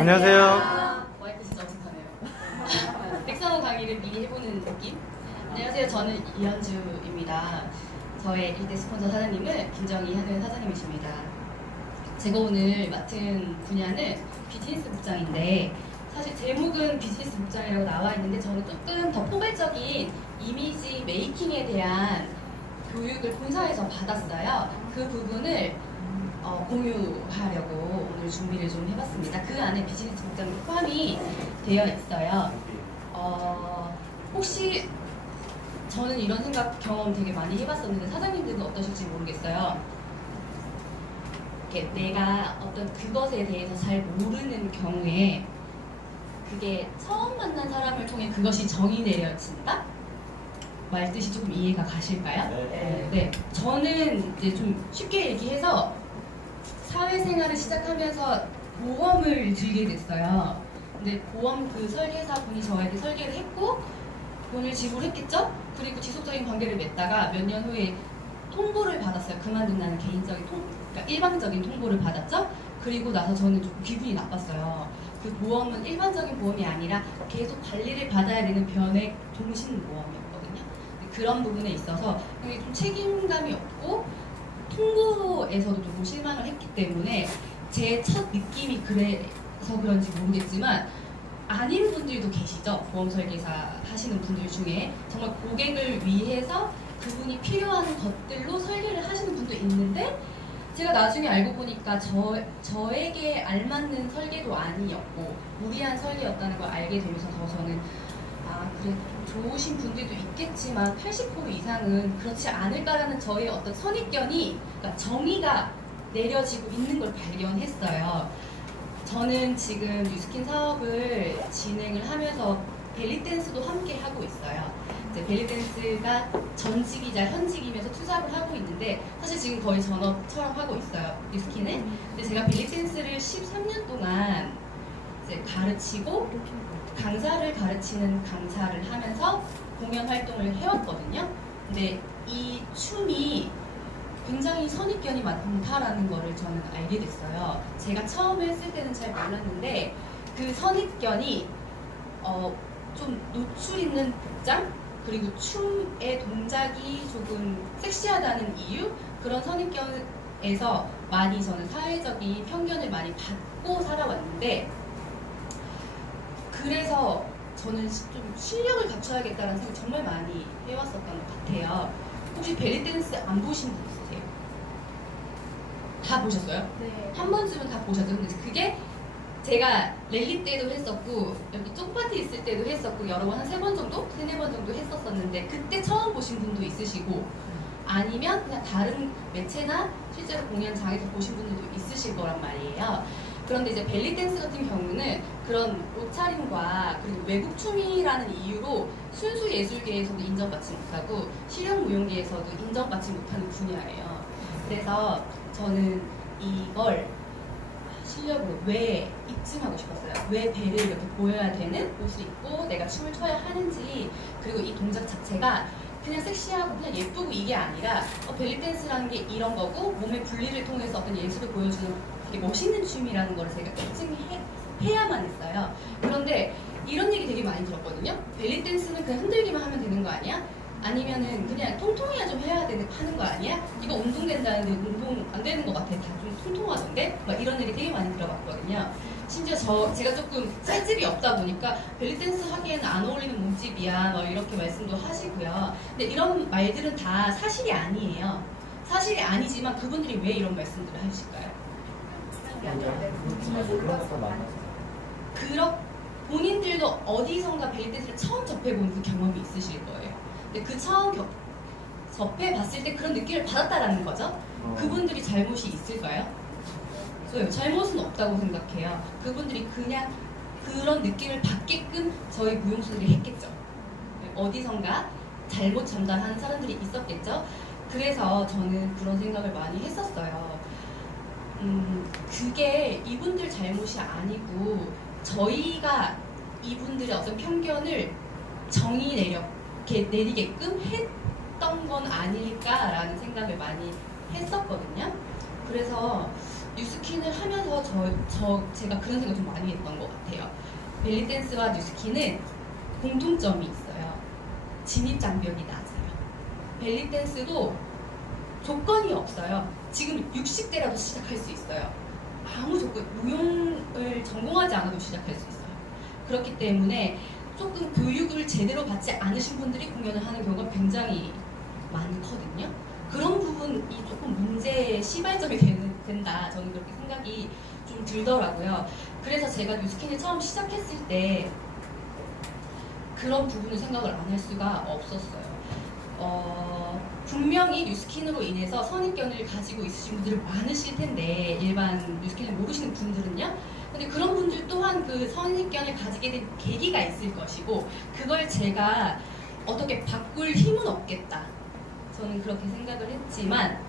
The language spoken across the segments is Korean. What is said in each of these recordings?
안녕하세요. 마이크 진짜 어색하네요. 렉사노 강의를 미리 해보는 느낌? 안녕하세요. 저는 이현주입니다. 저의 일대 스폰서 사장님은 김정희 하는 사장님이십니다. 제가 오늘 맡은 분야는 비즈니스 복장인데 사실 제목은 비즈니스 복장이라고 나와 있는데 저는 조금 더 포괄적인 이미지 메이킹에 대한 교육을 본사에서 받았어요. 그 부분을 공유하려고 오늘 준비를 좀 해봤습니다. 그 안에 비즈니스 복장이 포함이 되어 있어요. 혹시 저는 이런 경험 되게 많이 해봤었는데 사장님들은 어떠실지 모르겠어요. 이렇게 내가 어떤 그것에 대해서 잘 모르는 경우에 그게 처음 만난 사람을 통해 그것이 정이 내려진다? 말뜻이 조금 이해가 가실까요? 네. 저는 이제 좀 쉽게 얘기해서 사회생활을 시작하면서 보험을 들게 됐어요. 근데 보험 그 설계사 분이 저에게 설계를 했고 돈을 지불했겠죠? 그리고 지속적인 관계를 맺다가 몇 년 후에 통보를 받았어요. 그만둔다는 개인적인 그러니까 일방적인 통보를 받았죠? 그리고 나서 저는 조금 기분이 나빴어요. 그 보험은 일반적인 보험이 아니라 계속 관리를 받아야 되는 변액 종신보험이었거든요. 그런 부분에 있어서 좀 책임감이 없고 통보에서도 조금 실망을 했기 때문에 제 첫 느낌이 그래서 그런지 모르겠지만 아닌 분들도 계시죠. 보험 설계사 하시는 분들 중에 정말 고객을 위해서 그분이 필요한 것들로 설계를 하시는 분도 있는데 제가 나중에 알고 보니까 저에게 알맞는 설계도 아니었고 무리한 설계였다는 걸 알게 되면서 더 저는 그래 좋으신 분들도 있겠지만 80% 이상은 그렇지 않을까라는 저의 어떤 선입견이 그러니까 정의가 내려지고 있는 걸 발견했어요. 저는 지금 뉴스킨 사업을 진행을 하면서 벨리댄스도 함께 하고 있어요. 이제 벨리댄스가 전직이자 현직이면서 투잡을 하고 있는데 사실 지금 거의 전업처럼 하고 있어요. 뉴스킨을. 근데 제가 벨리댄스를 13년 동안 이제 가르치고 강사를 가르치는 강사를 하면서 공연 활동을 해왔거든요. 근데 이 춤이 굉장히 선입견이 많다라는 거를 저는 알게 됐어요. 제가 처음 했을 때는 잘 몰랐는데 그 선입견이 좀 노출 있는 복장 그리고 춤의 동작이 조금 섹시하다는 이유 그런 선입견에서 많이 저는 사회적인 편견을 많이 받고 살아왔는데 그래서 저는 좀 실력을 갖춰야겠다는 생각 정말 많이 해왔었던 것 같아요. 혹시 벨리댄스 안 보신 분 있으세요? 다 보셨어요? 네. 한 번쯤은 다 보셨죠? 근데 그게 제가 랠리 때도 했었고 여기 쪽파티 있을 때도 했었고 여러 번 한 3번 정도? 3-4번 정도 했었었는데 그때 처음 보신 분도 있으시고 아니면 그냥 다른 매체나 실제로 공연장에서 보신 분들도 있으실 거란 말이에요. 그런데 이제 벨리댄스 같은 경우는 그런 옷차림과 그리고 외국 춤이라는 이유로 순수 예술계에서도 인정받지 못하고 실용무용계에서도 인정받지 못하는 분야예요. 그래서 저는 이걸 실력으로 왜 입증하고 싶었어요. 왜 배를 이렇게 보여야 되는 옷을 입고 내가 춤을 춰야 하는지 그리고 이 동작 자체가 그냥 섹시하고 그냥 예쁘고 이게 아니라 벨리댄스라는 게 이런 거고 몸의 분리를 통해서 어떤 예술을 보여주는 되게 멋있는 춤이라는 걸 제가 입증해야만 했어요. 그런데 이런 얘기 되게 많이 들었거든요. 벨리댄스는 그냥 흔들기만 하면 되는 거 아니야? 아니면은 그냥 통통해야 좀 하는 거 아니야? 이거 운동된다는데 운동 안 되는 것 같아. 다 좀 통통하던데? 막 이런 얘기 되게 많이 들어봤거든요. 심지어 제가 조금 살집이 없다 보니까 벨리댄스 하기에는 안 어울리는 몸집이야. 뭐 이렇게 말씀도 하시고요. 근데 이런 말들은 다 사실이 아니에요. 사실이 아니지만 그분들이 왜 이런 말씀들을 하실까요? 본인들도 어디선가 벨리댄스를 처음 접해본 그 경험이 있으실 거예요. 근데 그 처음 접해봤을 때 그런 느낌을 받았다라는 거죠. 그분들이 잘못이 있을까요? 저요. 잘못은 없다고 생각해요. 그분들이 그냥 그런 느낌을 받게끔 저희 무용수들이 했겠죠. 어디선가 잘못 전달하는 사람들이 있었겠죠. 그래서 저는 그런 생각을 많이 했었어요. 그게 이분들 잘못이 아니고 저희가 이분들의 어떤 편견을 정의 내리게끔 했던 건 아닐까라는 생각을 많이 했었거든요. 그래서 뉴스킨을 하면서 제가 그런 생각 좀 많이 했던 것 같아요. 벨리댄스와 뉴스킨은 공통점이 있어요. 진입 장벽이 낮아요. 벨리댄스도 조건이 없어요. 지금 60대라도 시작할 수 있어요. 아무 조건, 무용을 전공하지 않아도 시작할 수 있어요. 그렇기 때문에 조금 교육을 제대로 받지 않으신 분들이 공연을 하는 경우가 굉장히 많거든요. 그런 부분이 조금 문제의 시발점이 된다. 저는 그렇게 생각이 좀 들더라고요. 그래서 제가 뉴스킨을 처음 시작했을 때 그런 부분을 생각을 안 할 수가 없었어요. 분명히 뉴스킨으로 인해서 선입견을 가지고 있으신 분들이 많으실 텐데, 일반 뉴스킨을 모르시는 분들은요. 근데 그런 분들 또한 그 선입견을 가지게 된 계기가 있을 것이고, 그걸 제가 어떻게 바꿀 힘은 없겠다. 저는 그렇게 생각을 했지만,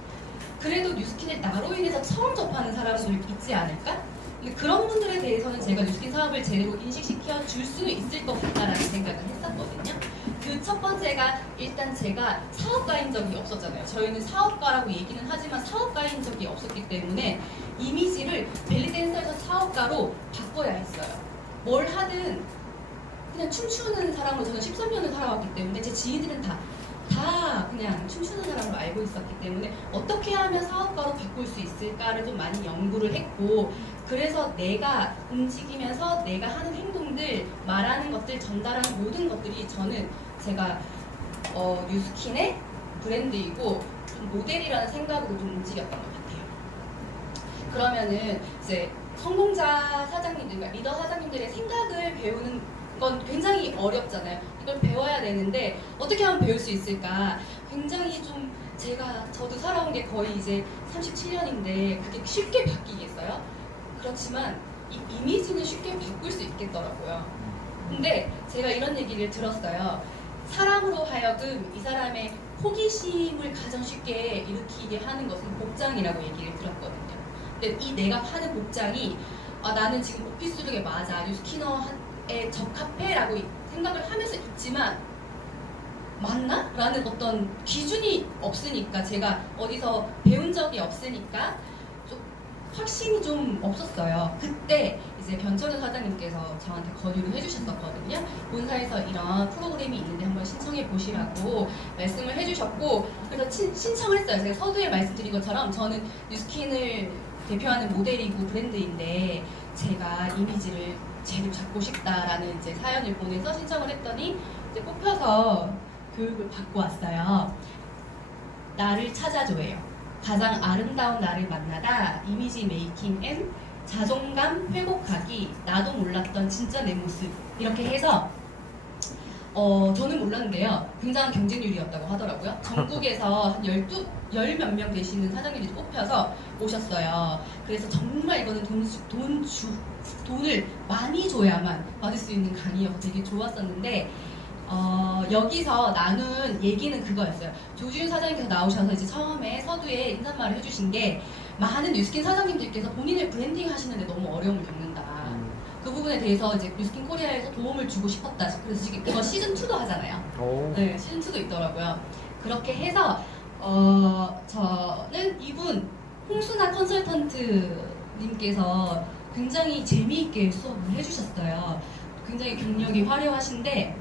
그래도 뉴스킨을 나로 인해서 처음 접하는 사람들 있지 않을까? 근데 그런 분들에 대해서는 제가 뉴스킨 사업을 제대로 인식시켜 줄 수 있을 것 같다라는 생각을 했었거든요. 그 첫 번째가 일단 제가 사업가인 적이 없었잖아요. 저희는 사업가라고 얘기는 하지만 사업가인 적이 없었기 때문에 이미지를 벨리댄서에서 사업가로 바꿔야 했어요. 뭘 하든 그냥 춤추는 사람으로 저는 13년을 살아왔기 때문에 제 지인들은 다 그냥 춤추는 사람으로 알고 있었기 때문에 어떻게 하면 사업가로 바꿀 수 있을까를 좀 많이 연구를 했고, 그래서 내가 움직이면서 내가 하는 행동들, 말하는 것들, 전달하는 모든 것들이 저는 제가 뉴스킨의 브랜드이고 좀 모델이라는 생각으로 좀 움직였던 것 같아요. 그러면은 이제 성공자 사장님들과 리더 사장님들의 생각을 배우는 건 굉장히 어렵잖아요. 이걸 배워야 되는데 어떻게 하면 배울 수 있을까? 굉장히 좀 저도 살아온 게 거의 이제 37년인데 그게 쉽게 바뀌겠어요? 그렇지만 이 이미지는 쉽게 바꿀 수 있겠더라고요. 근데 제가 이런 얘기를 들었어요. 사람으로 하여금 이 사람의 호기심을 가장 쉽게 일으키게 하는 것은 복장이라고 얘기를 들었거든요. 근데 이 내가 하는 복장이 나는 지금 오피스룩에 맞아, 뉴스키너에 적합해라고 생각을 하면서 있지만 맞나? 라는 어떤 기준이 없으니까, 제가 어디서 배운 적이 없으니까 좀 확신이 좀 없었어요. 그때 이제 변천우 사장님께서 저한테 권유를 해주셨었거든요. 본사에서 이런 프로그램이 있는데 한번 신청해 보시라고 말씀을 해주셨고, 그래서 신청을 했어요. 제가 서두에 말씀드린 것처럼 저는 뉴스킨을 대표하는 모델이고 브랜드인데 제가 이미지를 제대로 잡고 싶다라는 이제 사연을 보내서 신청을 했더니 이제 뽑혀서 교육을 받고 왔어요. 나를 찾아줘요. 가장 아름다운 나를 만나다 이미지 메이킹 앤 자존감 회복하기, 나도 몰랐던 진짜 내 모습, 이렇게 해서 저는 몰랐는데요. 굉장한 경쟁률이었다고 하더라고요. 전국에서 한 10 몇 명 되시는 사장님들이 뽑혀서 오셨어요. 그래서 정말 이거는 돈을 많이 줘야만 받을 수 있는 강의여서 되게 좋았었는데, 여기서 나눈 얘기는 그거였어요. 조지훈 사장님께서 나오셔서 이제 처음에 서두에 인사말을 해주신 게, 많은 뉴스킨 사장님들께서 본인을 브랜딩 하시는데 너무 어려움을 겪는다. 그 부분에 대해서 이제 뉴스킨 코리아에서 도움을 주고 싶었다. 그래서 지금 이거 시즌2도 하잖아요. 네, 시즌2도 있더라고요. 그렇게 해서 저는 이분 홍순아 컨설턴트님께서 굉장히 재미있게 수업을 해주셨어요. 굉장히 경력이 화려하신데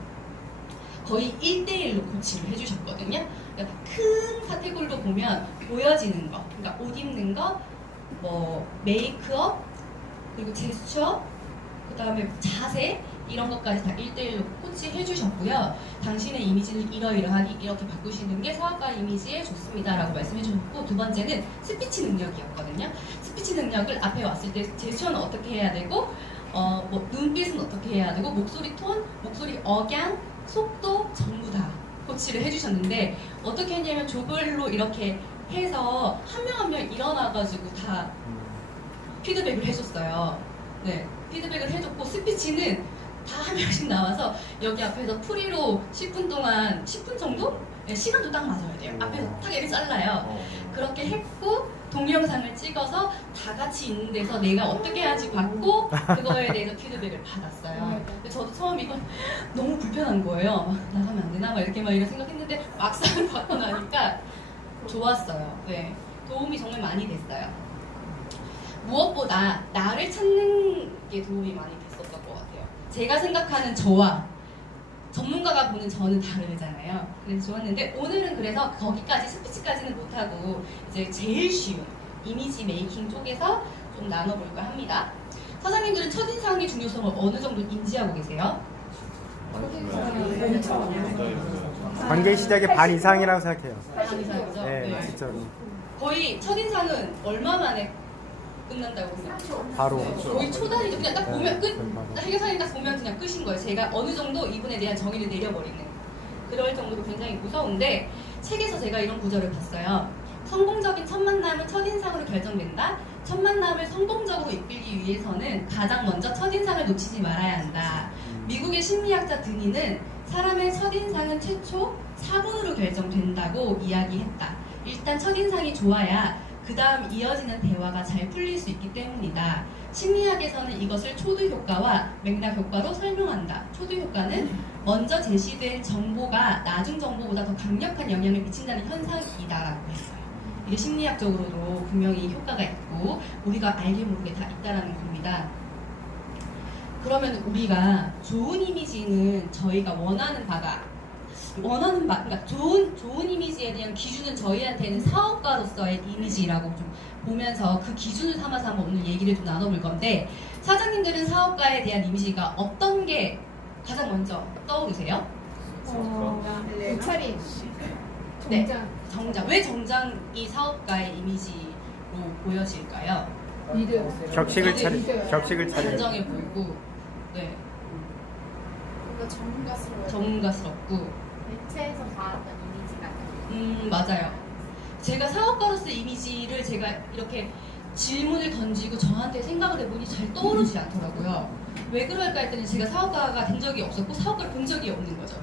거의 1대1로 코치를 해주셨거든요. 그러니까 큰 카테고리로 보면 보여지는 거, 그러니까 옷 입는 거, 뭐 메이크업, 그리고 제스처, 그 다음에 자세, 이런 것까지 다 1대1로 코치해 주셨고요. 당신의 이미지를 이러이러하니 이렇게 바꾸시는 게 사업가 이미지에 좋습니다 라고 말씀해 주셨고, 두 번째는 스피치 능력이었거든요. 스피치 능력을 앞에 왔을 때 제스처는 어떻게 해야 되고, 뭐 눈빛은 어떻게 해야 되고, 목소리 톤, 목소리 억양, 속도 전부 다 코치를 해주셨는데, 어떻게 했냐면 조별로 이렇게 해서 한 명 한 명 일어나가지고 다 피드백을 해줬어요. 네, 피드백을 해줬고, 스피치는 다 한 명씩 나와서 여기 앞에서 프리로 10분 동안, 10분 정도? 네, 시간도 딱 맞아야 돼요. 앞에서 딱 이렇게 잘라요. 그렇게 했고 동영상을 찍어서 다 같이 있는 데서 내가 어떻게 해야지 받고 그거에 대해서 피드백을 받았어요. 근데 저도 처음 이건 너무 불편한 거예요. 막 나가면 안 되나? 막 이렇게 이런 생각했는데 막상 받고 나니까 좋았어요. 네, 도움이 정말 많이 됐어요. 무엇보다 나를 찾는 게 도움이 많이 됐었던 것 같아요. 제가 생각하는 저와 전문가가 보는 저는 다르잖아요. 그래서 좋았는데 오늘은 그래서 거기까지 스피치까지는 못하고 이제 제일 쉬운 이미지 메이킹 쪽에서 좀 나눠볼까 합니다. 사장님들은 첫인상의 중요성을 어느 정도 인지하고 계세요? 관계 시작의 반 이상이라고 생각해요. 반 이상이죠? 네, 진짜로. 거의 첫인상은 얼마 만에 끝난다고 생각해요? 바로. 거의 초단위죠. 그냥 딱 보면 끝. 네. 해결사님 딱 보면 그냥 끝인 거예요. 제가 어느 정도 이분에 대한 정의를 내려버리는 그럴 정도로 굉장히 무서운데 책에서 제가 이런 구절을 봤어요. 성공적인 첫 만남은 첫인상으로 결정된다. 첫 만남을 성공적으로 이끌기 위해서는 가장 먼저 첫인상을 놓치지 말아야 한다. 미국의 심리학자 드니는 사람의 첫인상은 최초 4분으로 결정된다고 이야기했다. 일단 첫인상이 좋아야 그 다음 이어지는 대화가 잘 풀릴 수 있기 때문이다. 심리학에서는 이것을 초두 효과와 맥락 효과로 설명한다. 초두 효과는 먼저 제시된 정보가 나중 정보보다 더 강력한 영향을 미친다는 현상이다라고 했어요. 이게 심리학적으로도 분명히 효과가 있고 우리가 알게 모르게 다 있다라는 겁니다. 그러면 우리가 좋은 이미지는 저희가 그러니까 좋은 이미지에 대한 기준은 저희한테는 사업가로서의 이미지라고 좀 보면서 그 기준을 삼아서 한번 오늘 얘기를 좀 나눠볼 건데 사장님들은 사업가에 대한 이미지가 어떤 게 가장 먼저 떠오르세요? 옷차림, 네. 정장, 정장. 왜 정장이 사업가의 이미지로 보여질까요? 리드, 격식을 차리. 리드. 격식을 차리. 단정해 보이고, 네, 뭔가 전문가스러워요. 전문가스럽고. 매체에서 봐왔던 이미지 같은. 맞아요. 제가 사업가로서의 이미지를 제가 이렇게 질문을 던지고 저한테 생각을 해보니 잘 떠오르지 않더라고요. 왜 그럴까 했더니 제가 사업가가 된 적이 없었고 사업가를 본 적이 없는 거죠.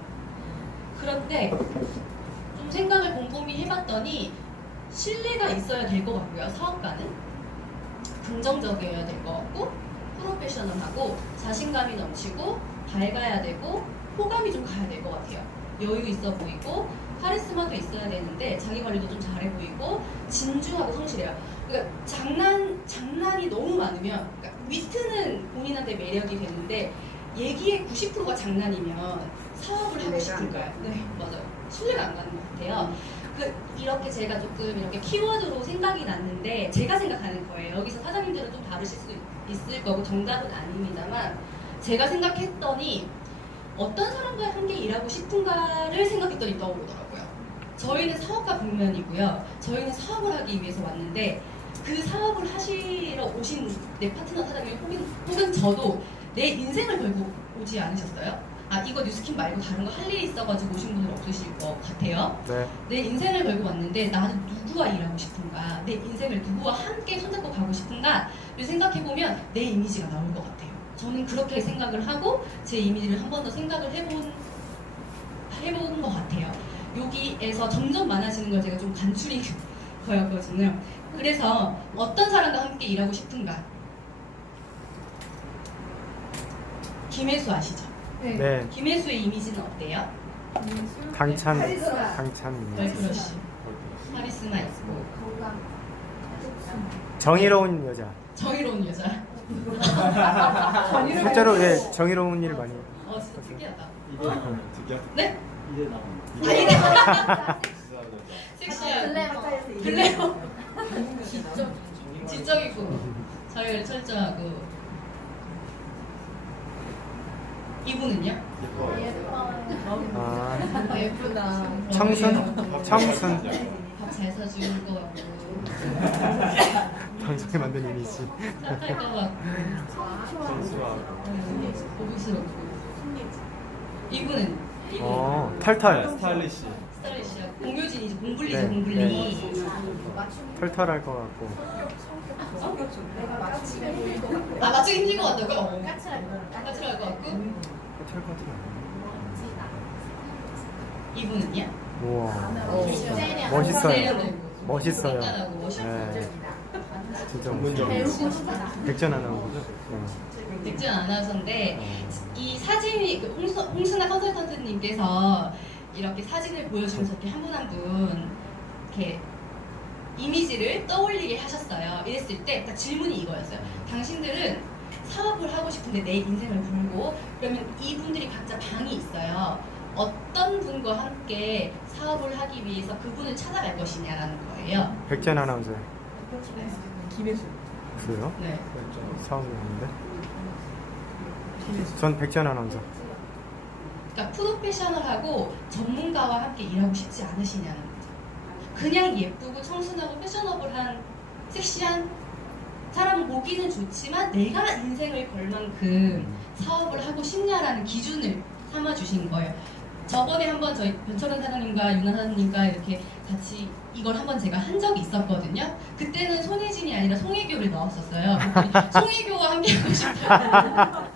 그런데 좀 생각을 곰곰이 해봤더니 신뢰가 있어야 될 것 같고요. 사업가는 긍정적이어야 될 것 같고 프로페셔널하고 자신감이 넘치고 밝아야 되고 호감이 좀 가야 될 것 같아요. 여유 있어 보이고 카리스마도 있어야 되는데 자기 관리도 좀 잘해 보이고 진중하고 성실해요. 그러니까 장난이 너무 많으면 그러니까 위트는 본인한테 매력이 되는데 얘기의 90%가 장난이면 사업을 하고 싶을까요? 네, 맞아요. 신뢰가 안 가는 것 같아요. 이렇게 제가 조금 이렇게 키워드로 생각이 났는데 제가 생각하는 거예요. 여기서 사장님들은 좀 다르실 수 있을 거고 정답은 아닙니다만 제가 생각했더니 어떤 사람과 함께 일하고 싶은가를 생각했더니 떠오르더라고요. 저희는 사업가 국면이고요. 저희는 사업을 하기 위해서 왔는데 그 사업을 하시러 오신 내 파트너 사장님 혹은 저도 내 인생을 걸고 오지 않으셨어요? 아 이거 뉴스킨 말고 다른 거 할 일이 있어가지고 오신 분들 없으실 것 같아요. 네. 내 인생을 걸고 왔는데 나는 누구와 일하고 싶은가? 내 인생을 누구와 함께 손잡고 가고 싶은가? 를 생각해보면 내 이미지가 나올 것 같아요. 저는 그렇게 생각을 하고 제 이미지를 한 번 더 생각을 해본 것 같아요. 여기에서 점점 많아지는 걸 제가 좀 간추린 거였거든요. 그래서 어떤 사람과 함께 일하고 싶은가? 김혜수 아시죠? 네. 김혜수의 이미지는 어때요? 강찬. 카리스마. 강찬. 걸크러쉬. 카리스마 있고 건강. 정의로운 여자. 정의로운 여자. 실제로 예, 정의로운 일 많이. 진짜 특이하다. 특이하다. 네? 이제 나오는. 아, 섹시한. 글래머. 지적이고 잘 철저하고. 이분은요? 아, 예쁘다. 청순. 청순. 밥 잘 사줄 것 같고. 방송에 만든 이미지. 착할 것 같고. 선수하고. 고급스럽고. 이분은? 털털. 스타일리시. 스타일리시하고. 공효진이죠. 공블리죠. 네, 공블리. 털털할 것 같고. 내가 맞추면 보일 것 같고. 아 맞추기 힘들 것 같다고요? 까칠할 것 같고. 까칠할 것 같고. 털 같은 거. 이분은요? 우와. 디자인이 멋있어요. 세련되고, 멋있어요. 단단하고 멋있고. 네. 진짜 전문적으로. 멋있어요. 배우고 싶다. 백전 아나운서죠? 백준 아나운서인데 이 사진이 그 홍순아 컨설턴트님께서 이렇게 사진을 보여주면서 이렇게 한 분 한 분 이렇게 이미지를 떠올리게 하셨어요. 이랬을 때 딱 질문이 이거였어요. 당신들은 사업을 하고 싶은데 내 인생을 걸고 그러면 이분들이 각자 방이 있어요. 어떤 분과 함께 사업을 하기 위해서 그분을 찾아갈 것이냐라는 거예요. 백전 아나운서. 김혜수. 그래요? 네. 사업을 하는데? 전 백전 아나운서. 그러니까 프로페셔널하고 전문가와 함께 일하고 싶지 않으시냐는 거죠. 그냥 예쁘고 청순하고 패셔너블한 섹시한 사람 보기는 좋지만 내가 인생을 걸 만큼 사업을 하고 싶냐라는 기준을 삼아주신 거예요. 저번에 한번 저희 변철원 사장님과 윤아 사장님과 이렇게 같이 이걸 한번 제가 한 적이 있었거든요. 그때는 손혜진이 아니라 송혜교를 넣었었어요. 송혜교와 함께 하고 싶다.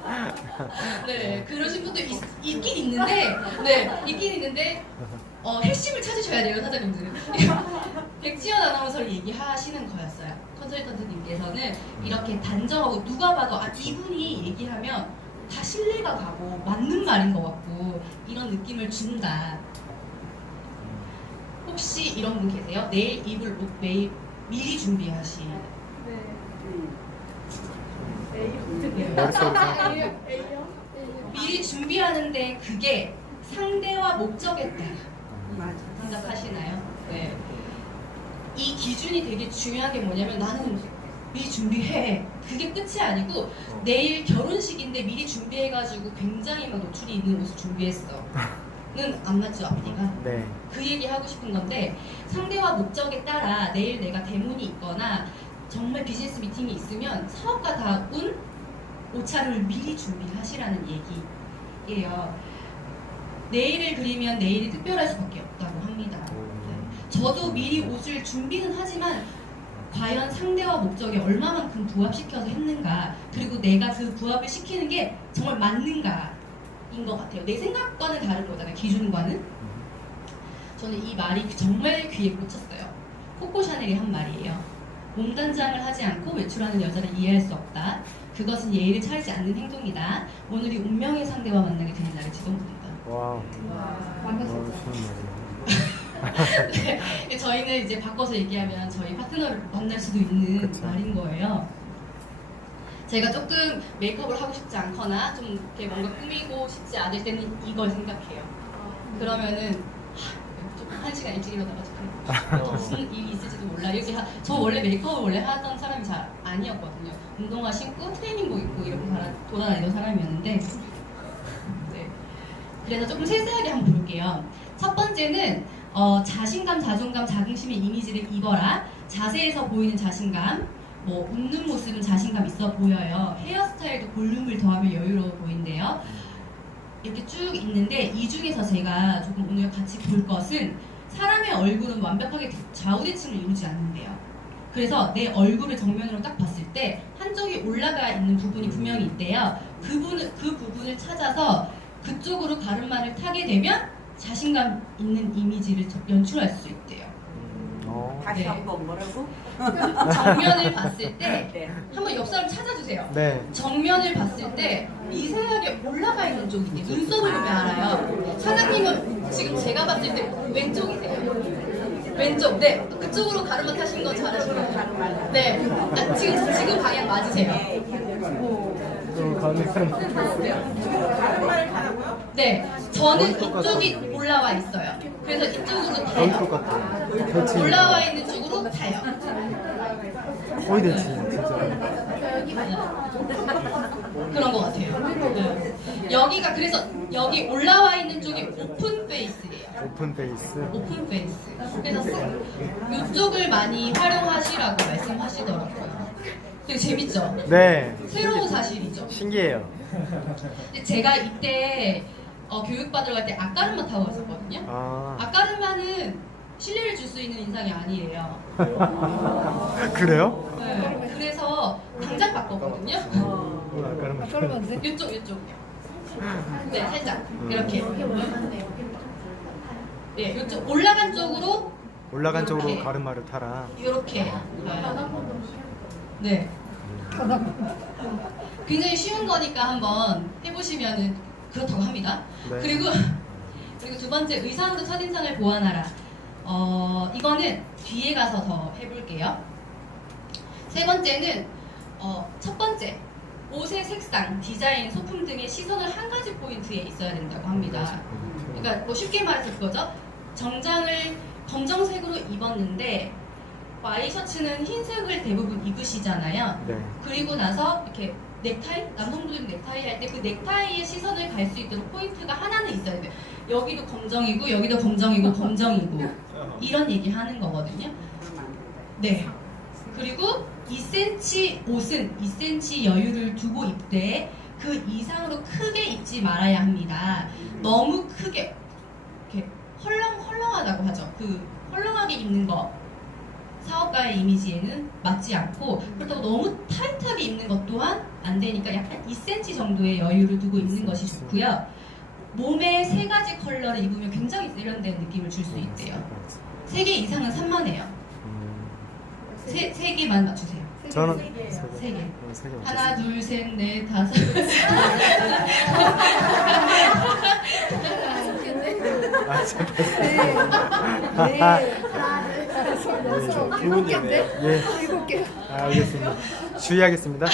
네, 그러신 분도 있긴 있는데, 네, 있긴 있는데 핵심을 찾으셔야 돼요, 사장님들은. 백지연 아나운서를 얘기하시는 거였어요. 컨설턴트님께서는 이렇게 단정하고 누가 봐도 아 이분이 얘기하면 다 신뢰가 가고 맞는 말인 것 같고 이런 느낌을 준다. 혹시 이런 분 계세요? 내일 입을 옷 매일 미리 준비하시. 머릿속에 미리 준비하는데 그게 상대와 목적에 따라 맞아. 생각하시나요? 네. 이 기준이 되게 중요한 게 뭐냐면 나는 미리 준비해. 그게 끝이 아니고 내일 결혼식인데 미리 준비해가지고 굉장히 막 노출이 있는 옷을 준비했어. 는 안 맞죠 앞뒤가? 네. 그 얘기 하고 싶은 건데 상대와 목적에 따라 내일 내가 대문이 있거나 정말 비즈니스 미팅이 있으면 사업과 다운 오차를 미리 준비하시라는 얘기예요. 내일을 그리면 내일이 특별할 수밖에 없다고 합니다. 네. 저도 미리 옷을 준비는 하지만 과연 상대와 목적에 얼마만큼 부합시켜서 했는가 그리고 내가 그 부합을 시키는 게 정말 맞는가인 것 같아요. 내 생각과는 다른 거잖아요. 기준과는. 저는 이 말이 정말 귀에 꽂혔어요. 코코 샤넬이 한 말이에요. 몸단장을 하지 않고 외출하는 여자를 이해할 수 없다. 그것은 예의를 차리지 않는 행동이다. 오늘이 운명의 상대와 만나게 되는 날을 지도문다. 와우. 반갑습니다. 무슨 말이에요? 네, 저희는 이제 바꿔서 얘기하면 저희 파트너를 만날 수도 있는 그쵸. 말인 거예요. 제가 조금 메이크업을 하고 싶지 않거나 좀 이렇게 뭔가 꾸미고 싶지 않을 때는 이걸 생각해요. 그러면은 조금 1시간 일찍 일어나가지고 무슨 일이 있을지도 몰라. 이렇게 저 원래 메이크업을 원래 하던 사람이 잘 아니었거든요. 운동화 신고 트레이닝복 입고 이렇게 돌아다니던 사람이었는데 네. 그래서 조금 세세하게 한번 볼게요. 첫 번째는 자신감, 자존감, 자긍심의 이미지를 입어라. 자세에서 보이는 자신감, 뭐 웃는 모습은 자신감 있어 보여요. 헤어스타일도 볼륨을 더하면 여유로워 보인대요. 이렇게 쭉 있는데 이 중에서 제가 조금 오늘 같이 볼 것은 사람의 얼굴은 완벽하게 좌우대칭을 이루지 않는데요. 그래서 내 얼굴을 정면으로 딱 봤을 때 한쪽이 올라가 있는 부분이 분명히 있대요. 그 부분을 찾아서 그쪽으로 가르마를 타게 되면 자신감 있는 이미지를 연출할 수 있대요. 다시 네. 한번 뭐라고? 정면을 봤을 때 네. 한번 옆 사람 찾아주세요. 네. 정면을 봤을 때 미세하게 올라가 있는 쪽이 있는데 눈썹을 보면 알아요. 사장님은 지금 제가 봤을 때 왼쪽이세요. 왼쪽. 네. 그쪽으로 가르마 타신 거 잘하시네요. 네. 지금 방향 맞으세요. 가운데 사람 네. 저는 이쪽이 올라와 있어요. 그래서 이쪽으로 거의 타요. 똑같아요. 그렇지. 올라와 있는 쪽으로 타요. 거의 됐지, 진짜. 그런 것 같아요. 네. 여기가 그래서 여기 올라와 있는 쪽이 오픈 페이스예요. 오픈 페이스. 오픈 페이스. 그래서 이쪽을 많이 활용하시라고 말씀하시더라고요. 되게 재밌죠? 네. 새로운 사실이죠. 신기해요. 근데 제가 이때 교육받으러 갈 때 아까르마 타고 갔었거든요. 아. 아까르마는 신뢰를 줄 수 있는 인상이 아니에요. 그래요? 네. 그래서 당장 바꿨거든요. 아까는 이쪽이요. 네, 살짝 이렇게. 네, 이쪽 올라간 쪽으로 올라간 쪽으로 이렇게. 가르마를 타라. 이렇게. 네. 굉장히 쉬운 거니까 한번 해보시면은 그렇다고 합니다. 네. 그리고 두 번째 의상으로 첫인상을 보완하라. 이거는 뒤에 가서 더 해볼게요. 세 번째는 첫 번째 옷의 색상, 디자인, 소품 등의 시선을 한 가지 포인트에 있어야 된다고 합니다. 그러니까 뭐 쉽게 말해서 그거죠. 정장을 검정색으로 입었는데 와이셔츠는 흰색을 대부분 입으시잖아요. 네. 그리고 나서 이렇게 넥타이? 남성분들은 넥타이 할 때 그 넥타이에 시선을 갈 수 있도록 포인트가 하나는 있어야 돼요. 여기도 검정이고 여기도 검정이고 검정이고 이런 얘기 하는 거거든요. 네. 그리고 2cm 옷은 2cm 여유를 두고 입되 그 이상으로 크게 입지 말아야 합니다. 너무 크게 이렇게 헐렁헐렁하다고 하죠. 그 헐렁하게 입는 거 사업가의 이미지에는 맞지 않고, 그렇다고 너무 타이트하게 입는 것 또한 안 되니까 약간 2cm 정도의 여유를 두고 입는 것이 좋고요. 몸에 3가지 컬러를 입으면 굉장히 세련된 느낌을 줄 수 있대요. 3개 이상은 산만해요. 3개만 맞추세요. 저는 3개. 세 개. 하나, 둘, 셋, 넷, 다섯. 아, 일곱 개인데? 예. 일곱 개. 알겠습니다. 주의하겠습니다.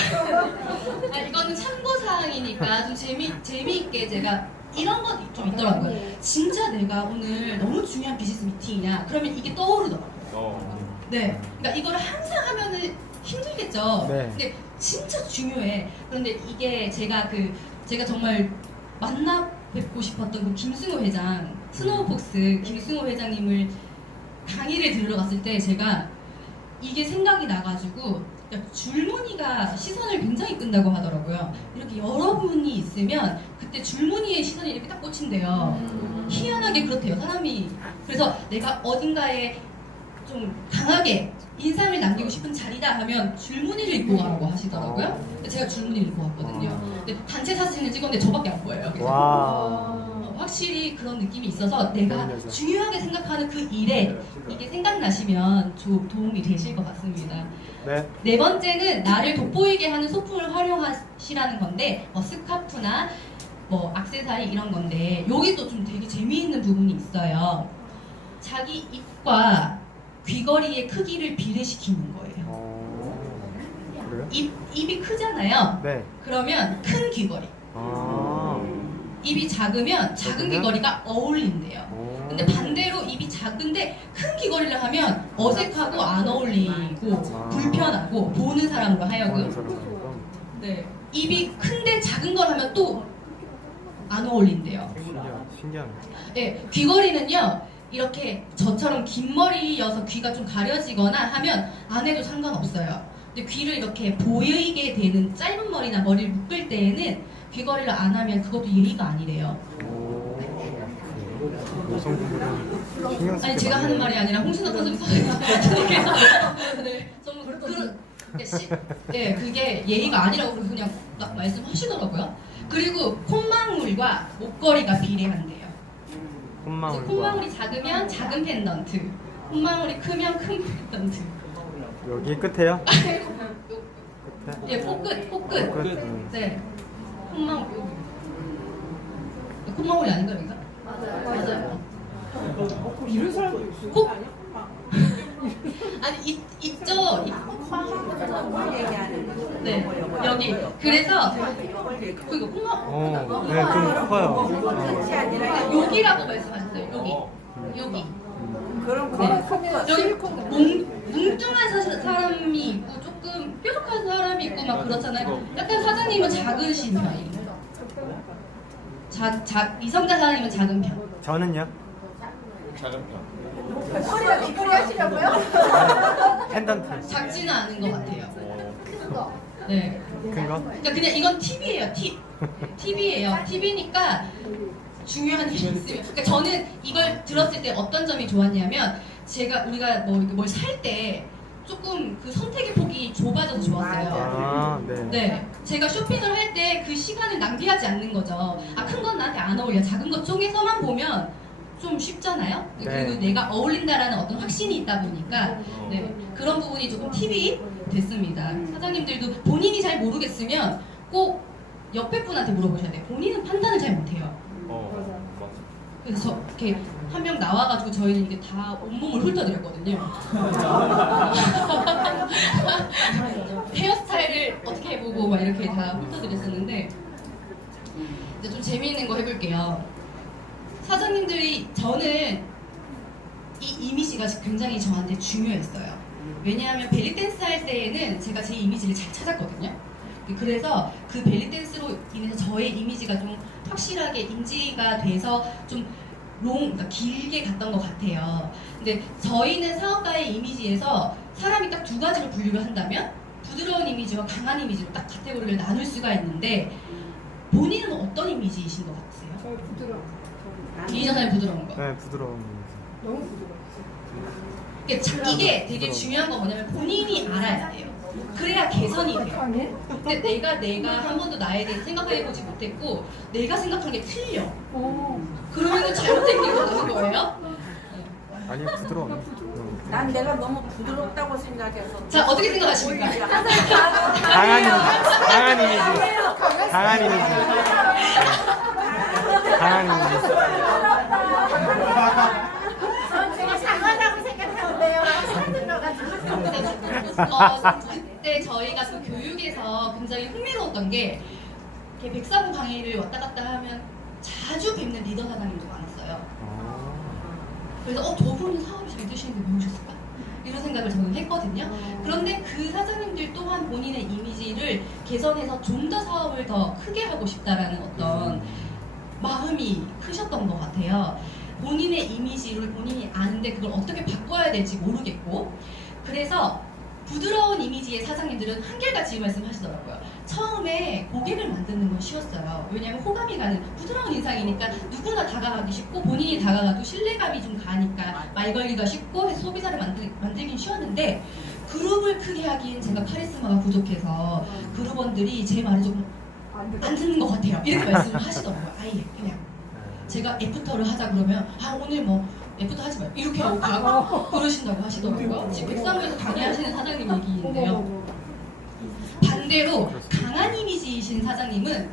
이거는 참고사항이니까 좀 재미있게 제가 이런 건 좀 있더라고요. 진짜 내가 오늘 너무 중요한 비즈니스 미팅이냐? 그러면 이게 떠오르더라고요. 네. 그러니까 이거를 항상 하면은 힘들겠죠. 네. 근데 진짜 중요해. 그런데 이게 제가 정말 만나 뵙고 싶었던 그 김승호 회장, 스노우폭스 김승호 회장님을 강의를 들으러 갔을 때 제가 이게 생각이 나가지고 줄무늬가 시선을 굉장히 끈다고 하더라고요. 이렇게 여러 분이 있으면 그때 줄무늬의 시선이 이렇게 딱 꽂힌대요. 희한하게 그렇대요, 사람이. 그래서 내가 어딘가에 좀 강하게 인상을 남기고 싶은 자리다 하면 줄무늬를 입고 가라고 하시더라고요. 근데 제가 줄무늬를 입고 갔거든요. 근데 단체 사진을 찍었는데 저밖에 안 보여요. 그래서 와. 확실히 그런 느낌이 있어서 내가 맞아. 중요하게 생각하는 그 일에 이게 생각나시면 좀 도움이 되실 것 같습니다. 네. 네 번째는 나를 돋보이게 하는 소품을 활용하시라는 건데 스카프나 뭐 액세서리 이런 건데 여기 또 좀 되게 재미있는 부분이 있어요. 자기 입과 귀걸이의 크기를 비례시키는 거예요. 그래요? 입이 크잖아요. 네. 그러면 큰 귀걸이. 입이 작으면 작은 귀걸이가 어울린대요. 근데 반대로 입이 작은데 큰 귀걸이를 하면 어색하고 안 어울리고 불편하고 보는 사람으로 하여금. 네. 입이 큰데 작은 걸 하면 또 안 어울린대요. 신기하네. 네. 귀걸이는요. 이렇게 저처럼 긴 머리여서 귀가 좀 가려지거나 하면 안 해도 상관없어요. 근데 귀를 이렇게 보이게 되는 짧은 머리나 머리를 묶을 때에는 귀걸이를 안 하면 그것도 예의가 아니래요. 여성분들은 신경 쓰게 아니 제가 하는 말이 아니라 홍신호 선생님 선생님께서 네, 좀 네, 그게 예의가 아니라고 그냥 말씀하시더라고요. 그리고 콧망울과 목걸이가 비례한대요. 콧망울이 작으면 작은 펜던트, 콧망울이 크면 큰 펜던트. 여기 끝에요? 끝에? 예, 코끝. 끝. 네, 콧망울 여기. 콧망울이 아닌가 여기가? 맞아요. 이런 사람도 있어요. 코? 아니 있죠. 네, 여기. 그래서 그리고 콧망울. 네, 좀 커요. 여기라고 말씀하셨어요. 여기. 그런 여기 뭉뚱한 사람이 있고 조금 뾰족한 사람이 있고 막 그렇잖아요. 약간 사장님은 작으신 편이에요. 이성자 사장님은 작은 편. 저는요? 작은 편. 목걸이 하시려고요? 펜던트. 작지는 않은 것 같아요. 큰 거. 네. 큰 거? 그러니까 그냥 이건 팁이에요. 팁이에요. 팁이니까 중요한 일이 있으면. 그러니까 저는 이걸 들었을 때 어떤 점이 좋았냐면 우리가 뭘 살 때 조금 그 선택의 폭이 좁아져서 좋았어요. 네. 네, 제가 쇼핑을 할 때 그 시간을 낭비하지 않는 거죠. 큰 건 나한테 안 어울려. 작은 것 쪽에서만 보면 좀 쉽잖아요. 네. 그리고 내가 어울린다라는 어떤 확신이 있다 보니까 네, 그런 부분이 조금 팁이 됐습니다. 사장님들도 본인이 잘 모르겠으면 꼭 옆에 분한테 물어보셔야 돼요. 본인은 판단을 잘 못해요. 맞아. 그래서 이렇게 한 명 나와가지고 저희는 이게 다 온몸을 훑어드렸거든요. 헤어스타일을 어떻게 해보고 막 이렇게 다 훑어드렸었는데 이제 좀 재미있는 거 해볼게요. 사장님들이 저는 이 이미지가 굉장히 저한테 중요했어요. 왜냐하면 벨리댄스 할 때에는 제가 제 이미지를 잘 찾았거든요. 그래서 그 벨리댄스로 인해서 저의 이미지가 좀 확실하게 인지가 돼서 좀 그러니까 길게 갔던 것 같아요. 근데 저희는 사업가의 이미지에서 사람이 딱 두 가지로 분류를 한다면 부드러운 이미지와 강한 이미지로 딱 카테고리를 나눌 수가 있는데 본인은 어떤 이미지이신 것 같으세요? 저 부드러워. 이전에 부드러운 거. 네, 부드러운 이미지. 너무 부드러워. 이게 되게 중요한 건 뭐냐면 본인이 알아야 돼요. 그래야 개선이 돼요. 근데 내가 한 번도 나에 대해 생각해보지 못했고 내가 생각한 게 틀려. 그러면 잘못된 게 가는 거예요? 아니, 부드러운. 난 내가 너무 부드럽다고 생각해서. 자, 어떻게 생각하십니까? 강한 이미지. 강한 이미지. 강한 이미지. 강한 이미지. 제가 장하다고 생각하는데요. 그때 저희가 그 교육에서 굉장히 흥미로웠던 게 이렇게 백사부 강의를 왔다 갔다 하면 자주 뵙는 리더 사장님도 많았어요. 그래서 저분은 사업을 잘 되시는데 왜 오셨을까? 이런 생각을 저는 했거든요. 그런데 그 사장님들 또한 본인의 이미지를 개선해서 좀 더 사업을 더 크게 하고 싶다라는 어떤 마음이 크셨던 것 같아요. 본인의 이미지를 본인이 아는데 그걸 어떻게 바꿔야 될지 모르겠고 그래서 부드러운 이미지의 사장님들은 한결같이 이 말씀하시더라고요. 처음에 고객을 만드는 건 쉬웠어요. 왜냐하면 호감이 가는 부드러운 인상이니까 누구나 다가가기 쉽고 본인이 다가가도 신뢰감이 좀 가니까 말 걸기가 쉽고 해서 소비자를 만들긴 쉬웠는데 그룹을 크게 하기엔 제가 카리스마가 부족해서 그룹원들이 제 말을 조금 안 듣는 것 같아요. 이렇게 말씀을 하시더라고요. 아예 그냥 제가 애프터를 하자 그러면 오늘 뭐 애프터 하지 말고 이렇게 하고 가고 그러신다고 하시더라고요. 지금 백사부에서 강의하시는 사장님 얘기인데요. 반대로 강한 이미지이신 사장님은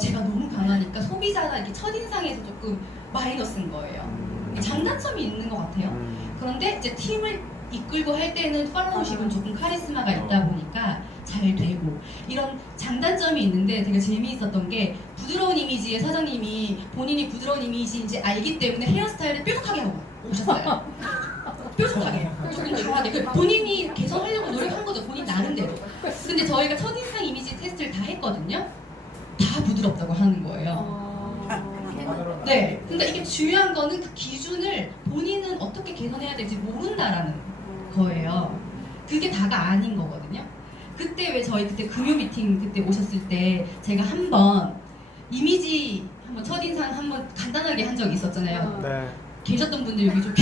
제가 너무 강하니까 소비자가 이렇게 첫인상에서 조금 마이너스인 거예요. 장단점이 있는 것 같아요. 그런데 이제 팀을 이끌고 할 때는 팔로우십은 조금 카리스마가 있다 보니까 잘 되고 이런 장단점이 있는데 되게 재미있었던 게 부드러운 이미지의 사장님이 본인이 부드러운 이미지인지 알기 때문에 헤어스타일을 뾰족하게 하고 오셨어요. 뾰족하게 조금 강하게 본인이 개선하려고 노력한 거죠. 본인 나름대로. 근데 저희가 첫인상 이미지 테스트를 다 했거든요. 다 부드럽다고 하는 거예요. 네. 그러니까 이게 중요한 거는 그 기준을 본인은 어떻게 개선해야 될지 모른다라는 거예요. 그게 다가 아닌 거거든요. 그때 왜 저희 그때 금요 미팅 그때 오셨을 때 제가 한번 이미지 한번 첫인상 한번 간단하게 한 적이 있었잖아요. 네. 계셨던 분들 여기 좀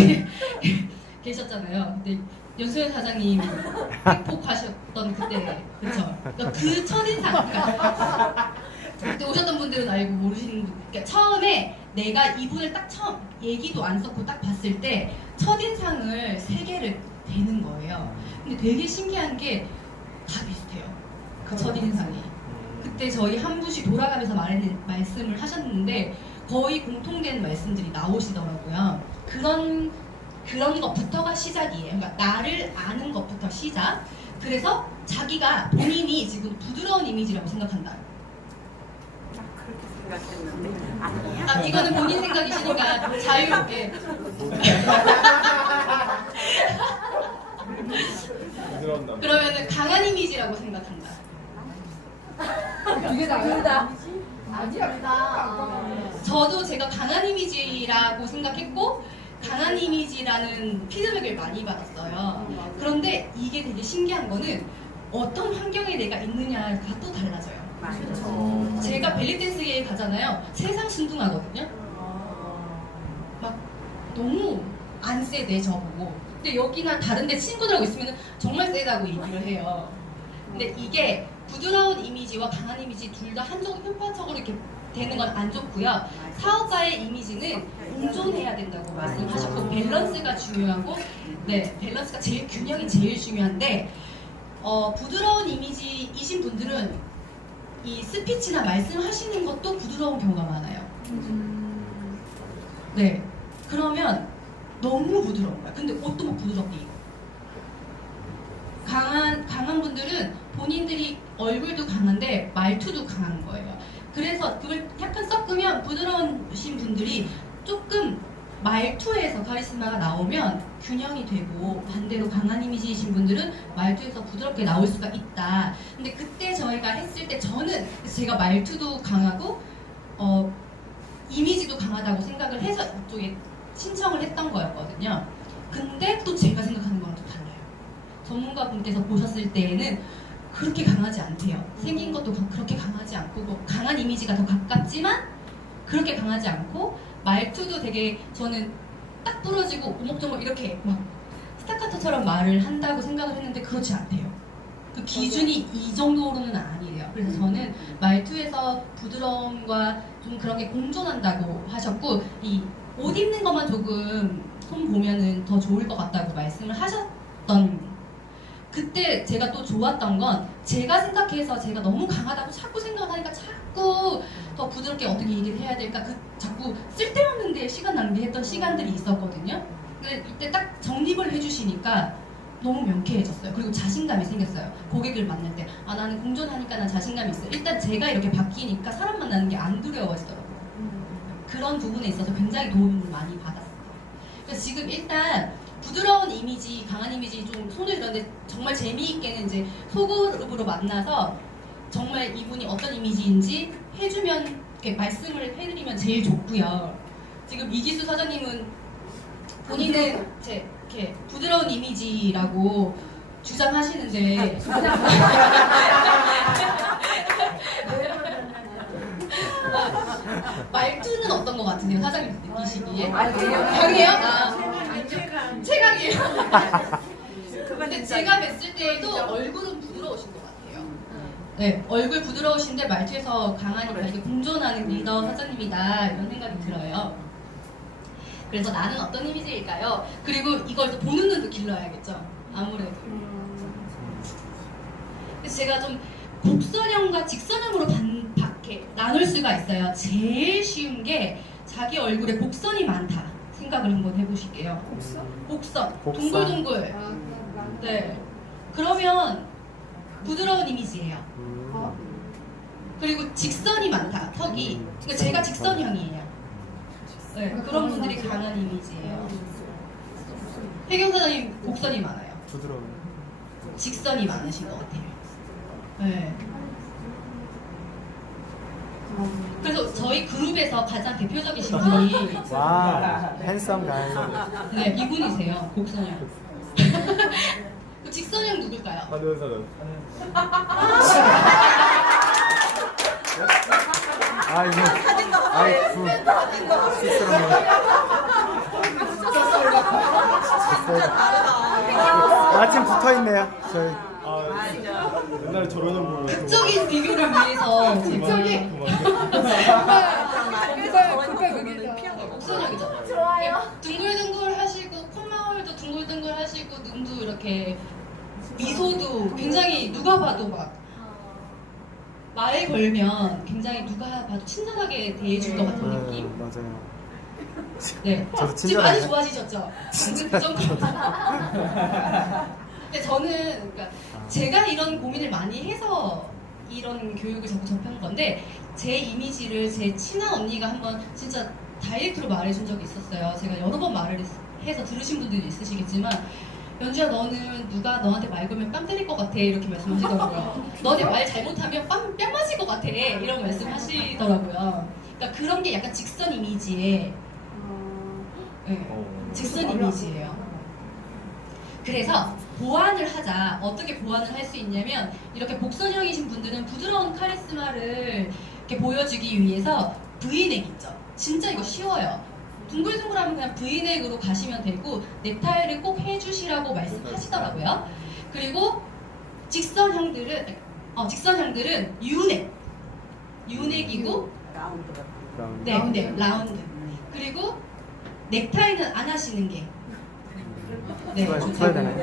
계셨잖아요. 그때 연수연 사장님 팩폭하셨던 그때 그쵸? 그러니까 그 첫인상 그러니까 그때 오셨던 분들은 알고 모르시는 분 그러니까 처음에 내가 이분을 딱 처음 얘기도 안 썼고 딱 봤을 때 첫인상을 3개를 대는 거예요. 근데 되게 신기한 게 다 비슷해요. 그 첫인상이. 그때 저희 한 분씩 돌아가면서 말씀을 하셨는데 거의 공통된 말씀들이 나오시더라고요. 그런 것부터가 시작이에요. 그러니까 나를 아는 것부터 시작. 그래서 자기가 본인이 지금 부드러운 이미지라고 생각한다. 그렇게 생각했는데 아니야. 이거는 본인 생각이시니까 자유롭게. 부드러운 남자. 그러면은 강한 이미지라고 생각한다. 이게 나다. 아니야. 저도 제가 강한 이미지라고 생각했고 강한 이미지라는 피드백을 많이 받았어요. 그런데 이게 되게 신기한 거는 어떤 환경에 내가 있느냐가 또 달라져요. 제가 벨리댄스계에 가잖아요. 세상 순둥하거든요. 막 너무 안 세대 저보고. 근데 여기나 다른 데 친구들하고 있으면 정말 세다고 얘기를 해요. 근데 이게 부드러운 이미지와 강한 이미지 둘 다 편파적으로 이렇게 되는 건 안 좋고요. 사업가의 이미지는 공존해야 된다고 말씀하셨고 밸런스가 중요하고 네 밸런스가 균형이 제일 중요한데 부드러운 이미지이신 분들은 이 스피치나 말씀하시는 것도 부드러운 경우가 많아요. 네. 그러면 너무 부드러운 거야. 근데 옷도 막 부드럽게 입어. 강한 분들은 본인들이 얼굴도 강한데 말투도 강한 거예요. 그래서 그걸 약간 섞으면 부드러우신 분들이 조금 말투에서 카리스마가 나오면 균형이 되고, 반대로 강한 이미지이신 분들은 말투에서 부드럽게 나올 수가 있다. 근데 그때 저희가 했을 때 저는 제가 말투도 강하고 이미지도 강하다고 생각을 해서 이쪽에 신청을 했던 거였거든요. 근데 또 제가 생각하는 거랑 또 달라요. 전문가분께서 보셨을 때에는 그렇게 강하지 않대요. 생긴 것도 그렇게 강하지 않고, 뭐 강한 이미지가 더 가깝지만 그렇게 강하지 않고, 말투도 되게 저는 딱 부러지고 오목조목 이렇게 막 스타카토처럼 말을 한다고 생각을 했는데 그렇지 않대요. 그 기준이 이 정도로는 아니래요. 그래서 저는 말투에서 부드러움과 좀 그런 게 공존한다고 하셨고, 이 옷 입는 것만 조금 손 보면은 더 좋을 것 같다고 말씀을 하셨던, 그때 제가 또 좋았던 건, 제가 생각해서 제가 너무 강하다고 자꾸 생각하니까 자꾸 더 부드럽게 어떻게 얘기를 해야 될까, 자꾸 쓸데없는 데 시간 낭비했던 시간들이 있었거든요. 근데 이때 딱 정립을 해주시니까 너무 명쾌해졌어요. 그리고 자신감이 생겼어요. 고객을 만날 때 나는 공존하니까 난 자신감이 있어. 일단 제가 이렇게 바뀌니까 사람 만나는 게 안 두려워지더라고요. 그런 부분에 있어서 굉장히 도움을 많이 받았어요. 그래서 지금 일단 부드러운 이미지, 강한 이미지 좀 손을 들었는데, 정말 재미있게는 이제 소그룹으로 만나서 정말 이분이 어떤 이미지인지 해주면, 이렇게 말씀을 해드리면 제일 좋고요. 지금 이기수 사장님은 본인은 이렇게 부드러운 이미지라고 주장하시는데 말투는 어떤 것 같으세요? 사장님 느끼시기에? 강해요? 최강이에요. 근데 제가 뵀을 때에도 얼굴은 부드러우신 것 같아요. 네, 얼굴 부드러우신데 말투에서 강하니까 이게 공존하는 리더 사장님이다, 이런 생각이 들어요. 그래서 나는 어떤 이미지일까요? 그리고 이걸 또 보는 눈도 길러야겠죠, 아무래도. 그래서 제가 좀 곡선형과 직선형으로 나눌 수가 있어요. 제일 쉬운 게 자기 얼굴에 곡선이 많다 생각을 한번 해보실게요. 곡선. 둥글둥글. 네. 그러면 부드러운 이미지예요. 그리고 직선이 많다, 턱이. 그러니까 제가 직선형이에요. 네, 그런 분들이 강한 이미지예요. 혜경 사장님 곡선이 많아요. 부드러운. 직선이 많으신 것 같아요. 네. 그래서 저희 그룹에서 가장 대표적이신 분이 와, 핸섬 가이. 네, 이분이세요. 곡선형. 그 직선형 누굴까요? 한은서는 이거. 쑥스럽네. 마침 붙어 있네요. 저희. 옛날에 저런 형 보면 극적인 비교를 위해서 곡선형이죠. 둥글둥글 하시고, 콧마울도 둥글둥글 하시고, 눈도 이렇게, 미소도 굉장히 누가 봐도 막 말에 걸면 굉장히 누가 봐도 친절하게 대해줄 것 같은 느낌. 맞아요. 네. 저도 지금 많이 친절하게. 좋아지셨죠? 방금 그 정도. 근데 저는 그러니까 제가 이런 고민을 많이 해서 이런 교육을 자꾸 접한 건데, 제 이미지를 제 친한 언니가 한번 진짜 다이렉트로 말해준 적이 있었어요. 제가 여러 번 말을 해서 들으신 분들도 있으시겠지만, 연주야, 너는 누가 너한테 말 걸면 뺨 때릴 것 같아, 이렇게 말씀하시더라고요. 너한테 말 잘못하면 뺨 맞을 것 같아, 이런 말씀하시더라고요. 그러니까 그런 게 약간 직선 이미지에, 네, 직선 이미지예요. 그래서 보완을 하자. 어떻게 보완을 할 수 있냐면, 이렇게 곡선형이신 분들은 부드러운 카리스마를 이렇게 보여주기 위해서 V넥 있죠. 진짜 이거 쉬워요. 둥글둥글하면 그냥 V넥으로 가시면 되고, 넥타이를 꼭 해주시라고 말씀하시더라고요. 그리고 직선형들은 U넥이고, 네, 라운드. 그리고 넥타이는 안 하시는 게, 네, 풀어야 되나요?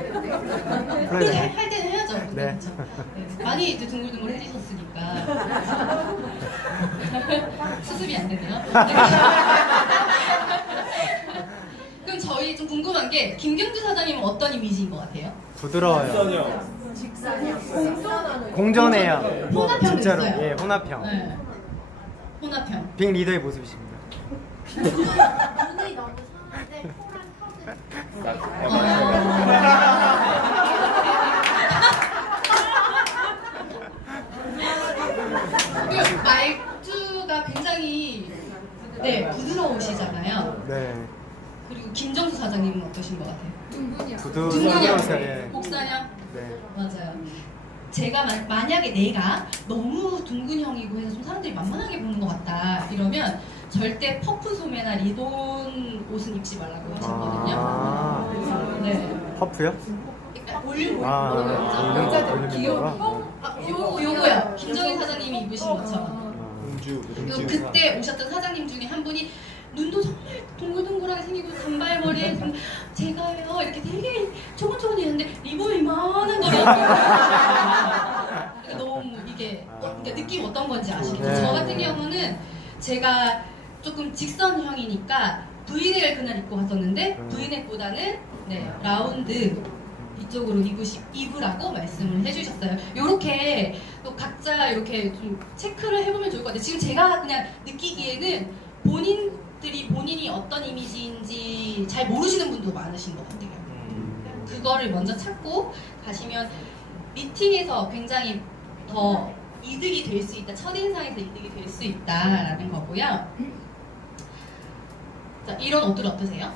할 때는 해야죠. 네. 그렇죠. 네. 많이 이제 둥글둥글 해주셨으니까 수습이 안 되네요. 저희 좀 궁금한 게 김경주 사장님은 어떤 이미지인 것 같아요? 부드러워요. 직선이요. 공전해요. 혼합형 진짜로. 됐어요. 예, 혼합형. 네. 혼합형. 빅 리더의 모습이십니다. 눈이 너무 상한데 코랑 그 말투가 굉장히 네 부드러우시잖아요. 네. 그리고 김정수 사장님은 어떠신 것 같아요? 부드러우세요. 둥근형, 예. 복사형. 네. 맞아요. 제가 만약에 내가 너무 둥근형이고 해서 좀 사람들이 만만하게 보는 것 같다 이러면 절대 퍼프 소매나 리본 옷은 입지 말라고 하셨거든요. 아. 네. 퍼프요? 올리고 아, 여자들 귀여워. 요거요. 김정희 사장님이 입으신 것처럼. 공주. 이거 그때 오셨던 사장님 중에 한 분이 눈도 정말 동글동글하게 생기고 단발머리에 제가요 이렇게 되게 조곤조곤히 했는데 리본이 이만한 거를 입고 너무 이게 그러니까 느낌 어떤 건지 아시겠죠? 네. 저 같은 경우는 제가 조금 직선형이니까 V넥을 그날 입고 갔었는데 V넥보다는 네, 라운드 이쪽으로 입으라고 말씀을 해주셨어요. 요렇게 또 각자 이렇게 좀 체크를 해보면 좋을 것 같아요. 지금 제가 그냥 느끼기에는 본인이 어떤 이미지인지 잘 모르시는 분도 많으신 것 같아요. 그거를 먼저 찾고 가시면 미팅에서 굉장히 더 이득이 될 수 있다. 첫인상에서 이득이 될 수 있다라는 거고요. 자, 이런 옷들 어떠세요?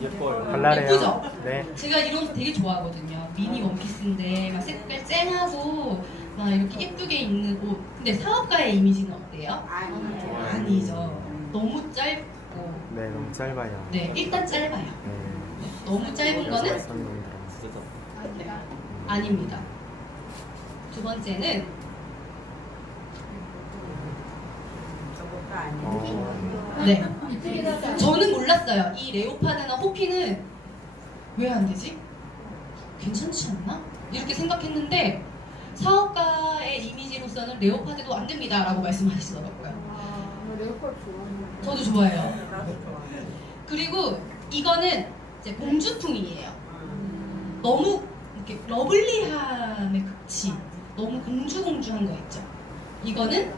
예뻐요. 발랄해요. 예쁘죠? 네. 제가 이런 거 되게 좋아하거든요. 미니 원피스인데 막 색깔 쨍하고 막 이렇게 예쁘게 입는 옷. 근데 사업가의 이미지는 어때요? 아니죠. 너무 짧고 네, 너무 짧아요. 네 일단 짧아요. 네. 너무 짧은 거는 선동이더라고요. 네, 아닙니다. 두 번째는 저것도 아니고 네 저는 몰랐어요. 이 레오파드나 호피는 왜 안 되지? 괜찮지 않나? 이렇게 생각했는데 사업가의 이미지로서는 레오파드도 안 됩니다 라고 말씀하시더라고요. 저도 좋아해요. 그리고 이거는 이제 공주풍이에요. 너무 이렇게 러블리함의 극치, 너무 공주한 거 있죠. 이거는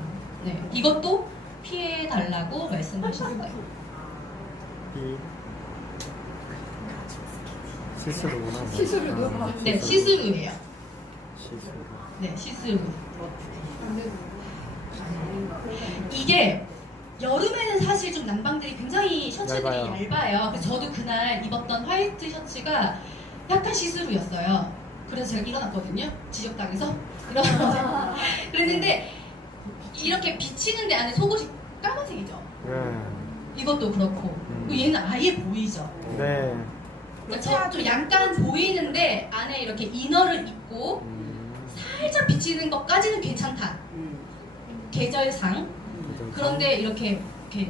네 이것도 피해 달라고 말씀하셨어요. 이 시스루구나. 네 시스루예요. 시스루. 네 시스루. 이게 여름에는 사실 좀 난방들이 굉장히 셔츠들이 얇아요. 그래서 저도 그날 입었던 화이트 셔츠가 약간 시스루였어요. 그래서 제가 일어났거든요. 지적당해서 일어나서 그랬는데 이렇게 비치는데 안에 속옷이 까만색이죠. 네. 이것도 그렇고 얘는 아예 보이죠. 네. 그러니까 좀 약간 보이는데 안에 이렇게 이너를 입고 살짝 비치는 것까지는 괜찮다. 계절상. 그런데 이렇게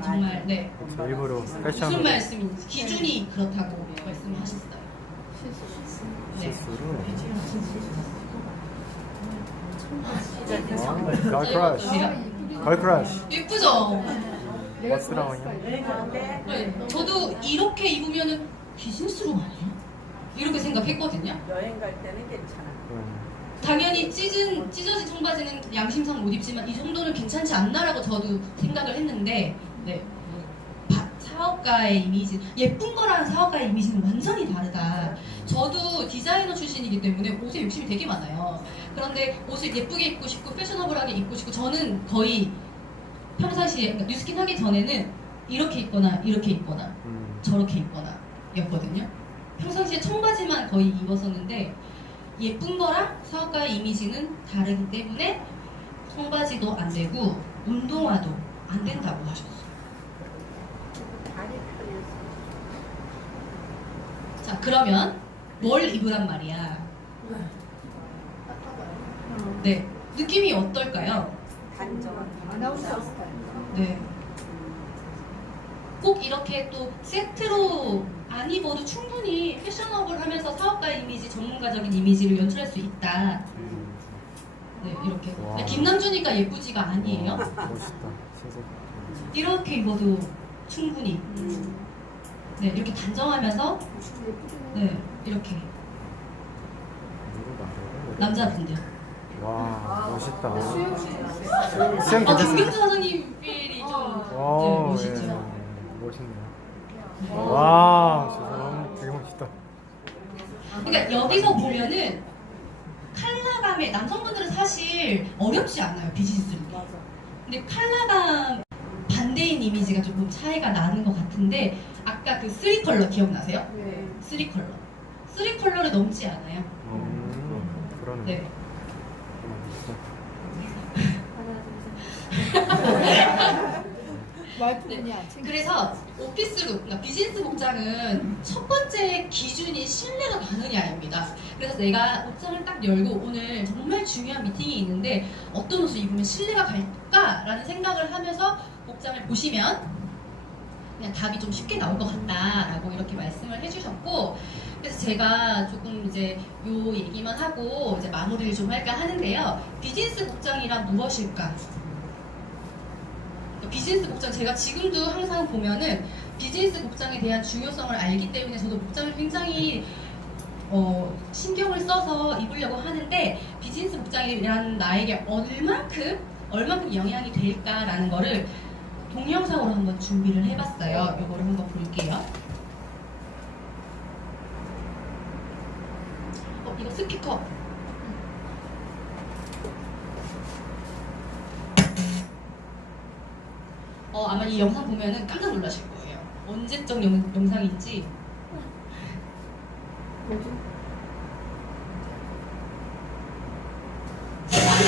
정말 네 저 일부러 패션. 무슨 말씀인지 기준이 그렇다고 말씀하셨어요. 네. 시스루. 걸크러쉬. 걸크러쉬. 예쁘죠? 멋스러워요. 네. 저도 이렇게 입으면은 비즈니스룩 아니에요? 이렇게 생각했거든요. 여행 갈 때는 괜찮아. 당연히 찢어진 청바지는 양심상 못 입지만 이 정도는 괜찮지 않나라고 저도 생각을 했는데 네. 사업가의 이미지, 예쁜 거랑 사업가의 이미지는 완전히 다르다. 저도 디자이너 출신이기 때문에 옷에 욕심이 되게 많아요. 그런데 옷을 예쁘게 입고 싶고 패셔너블하게 입고 싶고 저는 거의 평상시에 그러니까 뉴스킨 하기 전에는 이렇게 입거나 이렇게 입거나 저렇게 입거나 였거든요. 평상시에 청바지만 거의 입었었는데 예쁜 거랑 사업가의 이미지는 다르기 때문에 청바지도 안 되고 운동화도 안 된다고 하셨어요. 자 그러면 뭘 입으란 말이야? 네 느낌이 어떨까요? 단정한 아나운서 스타일. 네. 꼭 이렇게 또 세트로 안 입어도 충분히 패셔너블하면서 사업가의 이미지, 전문가적인 이미지를 연출할 수 있다. 네, 이렇게. 와. 김남준이가 예쁘지가 아니에요. 멋있다. 진짜. 이렇게 입어도 충분히. 네, 이렇게 단정하면서 네, 이렇게 남자분들. 와 멋있다. 수영 씨. 수영 괜찮습니다. 김경수 사장님 필이 좀 네, 멋있죠. 예, 멋있네요. 와 저 사람 되게 멋있다. 그러니까 여기서 보면은 컬러감에 남성분들은 사실 어렵지 않아요, 비즈니스를. 근데 컬러감 반대인 이미지가 조금 차이가 나는 것 같은데 아까 그 3컬러 기억나세요? 네. 3컬러. 3컬러를 넘지 않아요. 그러네. 네. 와이프분이 안 챙겨. 그래서 오피스룩, 그러니까 비즈니스 복장은 첫 번째 기준이 신뢰가 가느냐입니다. 그래서 내가 옷장을 딱 열고 오늘 정말 중요한 미팅이 있는데 어떤 옷을 입으면 신뢰가 갈까라는 생각을 하면서 복장을 보시면 그냥 답이 좀 쉽게 나올 것 같다라고 이렇게 말씀을 해주셨고, 그래서 제가 조금 이제 요 얘기만 하고 이제 마무리를 좀 할까 하는데요. 비즈니스 복장이란 무엇일까? 비즈니스 복장, 제가 지금도 항상 보면은 비즈니스 복장에 대한 중요성을 알기 때문에 저도 복장을 굉장히 신경을 써서 입으려고 하는데, 비즈니스 복장이란 나에게 얼만큼 영향이 될까라는 거를 동영상으로 한번 준비를 해봤어요. 이거를 한번 볼게요. 이거 스피커. 아마 이 영상 보면은 깜짝 놀라실 거예요. 언제적 영상인지.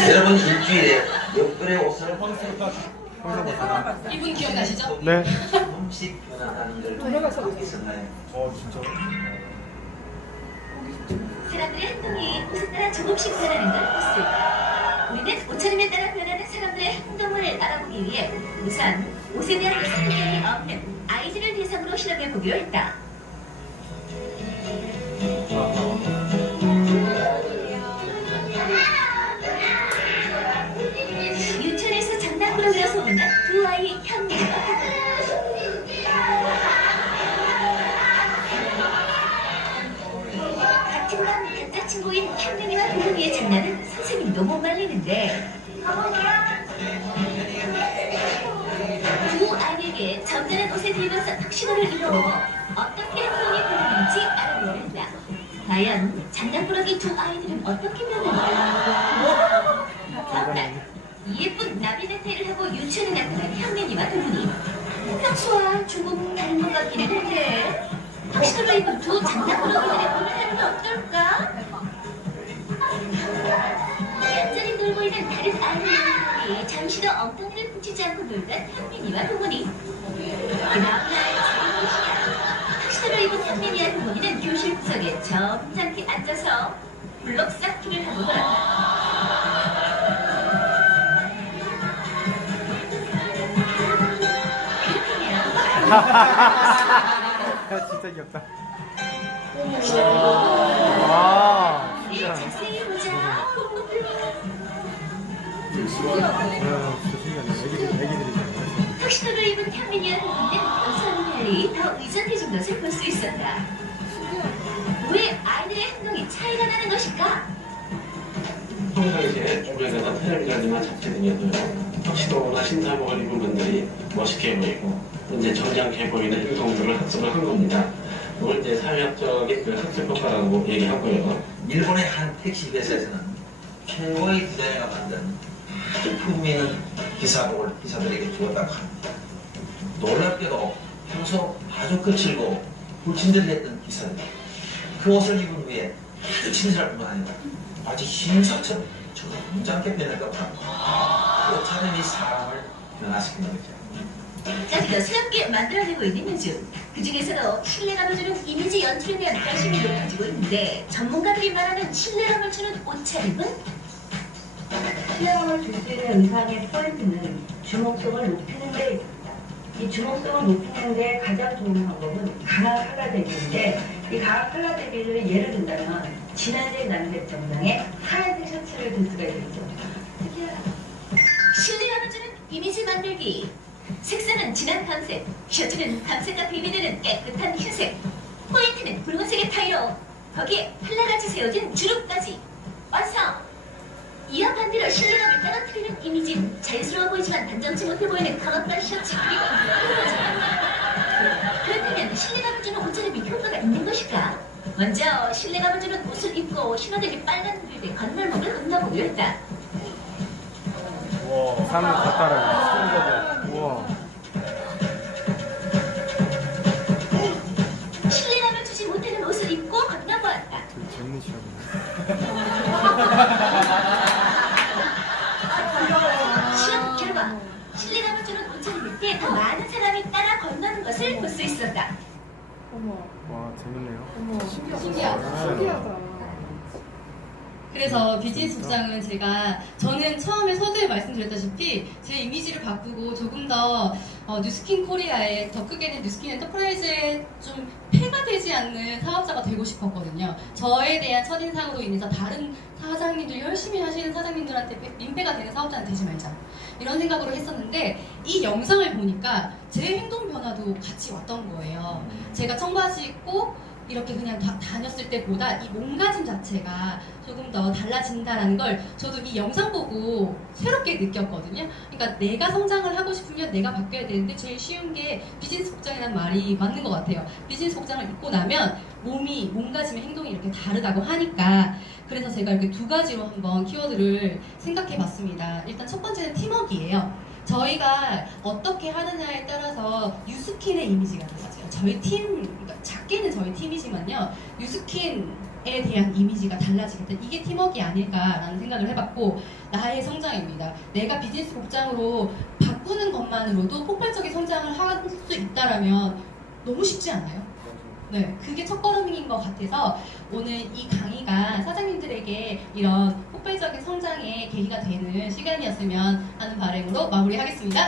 여러분 일주일에 몇 벌의 옷을 이분 기억나시죠? 네. 조금씩 변화하는 걸 보겠었나요? 진짜. 사람들의 행동이 옷에 따라 조금씩 변하는 건 옷을. 우리는 옷차림에 따라 변하는 사람들의 행동을 알아보기 위해 우선 옷에 대한 선입견이 없는 아이들을 대상으로 실험해 보기로 했다. 유치원에서 장난꾸러기라 소문난 두 아이 현민과 같은 반 단짝친구인 현민이와 도훈이의 장난은 선생님도 못 말리는데, 두 아이에게 점잖은 옷에 뒤집어서 턱시도를 입어보고 어떻게 행동이 변하는지 알아보려 한다. 과연 장난꾸러기 두 아이들은 어떻게 변할까? 다음 날, 예쁜 나비 네테를 하고 유치원에 나타난 현민이와 도훈이. 평소와 조금 다른 것 같기는 한데 턱시도를 입은 두 장난꾸러기들의 변화는 어떨까? 얌전히 놀고 있는 다른 아이들이 잠시도 엉덩이를 붙이지 않고 놀던 현민이와 도훈이. 그 다음날 새로운 시간, 턱시도를 입은 현민이와 도훈이는 교실 구석에 점잖게 앉아서 블록 쌓기를 하고 놀았다. 진짜 귀엽다. 와, 우리 진짜. 자세히 보자. 진짜 신기하네. 애기들이잖아요. 턱시도를 입은 현민이와 도훈이는 평소와는 달리 더 의젓해진 것을 볼 수 있었다. 왜 아이들의 행동이 차이가 나는 것일까? 평상시에 주변에서 텔레비전이나 잡지 등에서 턱시도나 신사복을 입은 분들이 멋있게 보이고 이제 점잖게 보이는 행동들을 학습을 한 겁니다. 그걸 이제 사회학적인 그 학습 효과라고 얘기하고요. 일본의 한 택시 회사에서는 최고의 디자이너가 만든 아주 품위 있는 기사복을 기사들에게 주었다고 합니다. 놀랍게도 평소 아주 거칠고 불친절했던 기사들, 그 옷을 입은 후에 아주 친절할 뿐만 아니라 아주 힘사처럼 점잖게 변했다고 합니다. 옷차림이 사람을 변화시키는 거죠. 자기가 새롭게 만들어내고 있는 요즘, 그 중에서도 신뢰감을 주는 이미지 연출에 대한 관심이 높아지고 있는데, 전문가들이 말하는 신뢰감을 주는 옷차림은? 신뢰감을 줄 수 있는 의상의 포인트는 주목성을 높이는 데 있습니다. 이 주목성을 높이는 데 가장 좋은 방법은 강한 컬러 대비인데, 이 강한 컬러 대비를 예를 든다면 진한색 남색 정장에 하얀색 셔츠를 들 수가 있겠죠. 신뢰감을 주는 이미지 만들기. 색상은 진한 감색, 셔츠는 감색과 비비드는 깨끗한 흰색, 포인트는 붉은색의 타이로, 거기에 칼라같이 세워진 주름까지 완성! 이와 반대로 신뢰감을 떨어뜨리는 이미지는 자연스러워 보이지만 단정치 못해 보이는 컬러풀한 셔츠 그리고 그렇다면 신뢰감을 주는 옷차림이 효과가 있는 것일까? 먼저 신뢰감을 주는 옷을 입고 신호등이 빨간 불일 때 건널목을 건너보기로 했다. 우와. 사람들 다 따라해. 우와. 신뢰감을 주지 못하는 옷을 입고 건너보았다. 되게 재밌는 시험이네. 시험 결과 신뢰감을 주는 옷차림일 때 더 많은 사람이 따라 건너는 것을 볼 수 있었다. 와, 재밌네요. 신기하다. 그래서 비즈니스 복장은 저는 처음에 서두에 말씀드렸다시피 제 이미지를 바꾸고 조금 더 뉴스킨 코리아에 더 크게 된 뉴스킨 엔터프라이즈에 좀 폐가 되지 않는 사업자가 되고 싶었거든요. 저에 대한 첫인상으로 인해서 다른 사장님들 열심히 하시는 사장님들한테 민폐가 되는 사업자는 되지 말자 이런 생각으로 했었는데 이 영상을 보니까 제 행동 변화도 같이 왔던 거예요. 제가 청바지 입고 이렇게 그냥 다녔을 때보다 이 몸가짐 자체가 조금 더 달라진다라는 걸 저도 이 영상 보고 새롭게 느꼈거든요. 그러니까 내가 성장을 하고 싶으면 내가 바뀌어야 되는데 제일 쉬운 게 비즈니스 복장이라는 말이 맞는 것 같아요. 비즈니스 복장을 입고 나면 몸가짐의 행동이 이렇게 다르다고 하니까 그래서 제가 이렇게 두 가지로 한번 키워드를 생각해 봤습니다. 일단 첫 번째는 팀워크예요. 저희가 어떻게 하느냐에 따라서 뉴스킨의 이미지가 달라져요. 저희 팀, 그러니까 작게는 저희 팀이지만요. 뉴스킨에 대한 이미지가 달라지겠다. 이게 팀워크가 아닐까라는 생각을 해봤고 나의 성장입니다. 내가 비즈니스 복장으로 바꾸는 것만으로도 폭발적인 성장을 할 수 있다라면 너무 쉽지 않아요? 네, 그게 첫걸음인 것 같아서 오늘 이 강의가 사장님들에게 이런 폭발적인 성장의 계기가 되는 시간이었으면 하는 바람으로 마무리하겠습니다.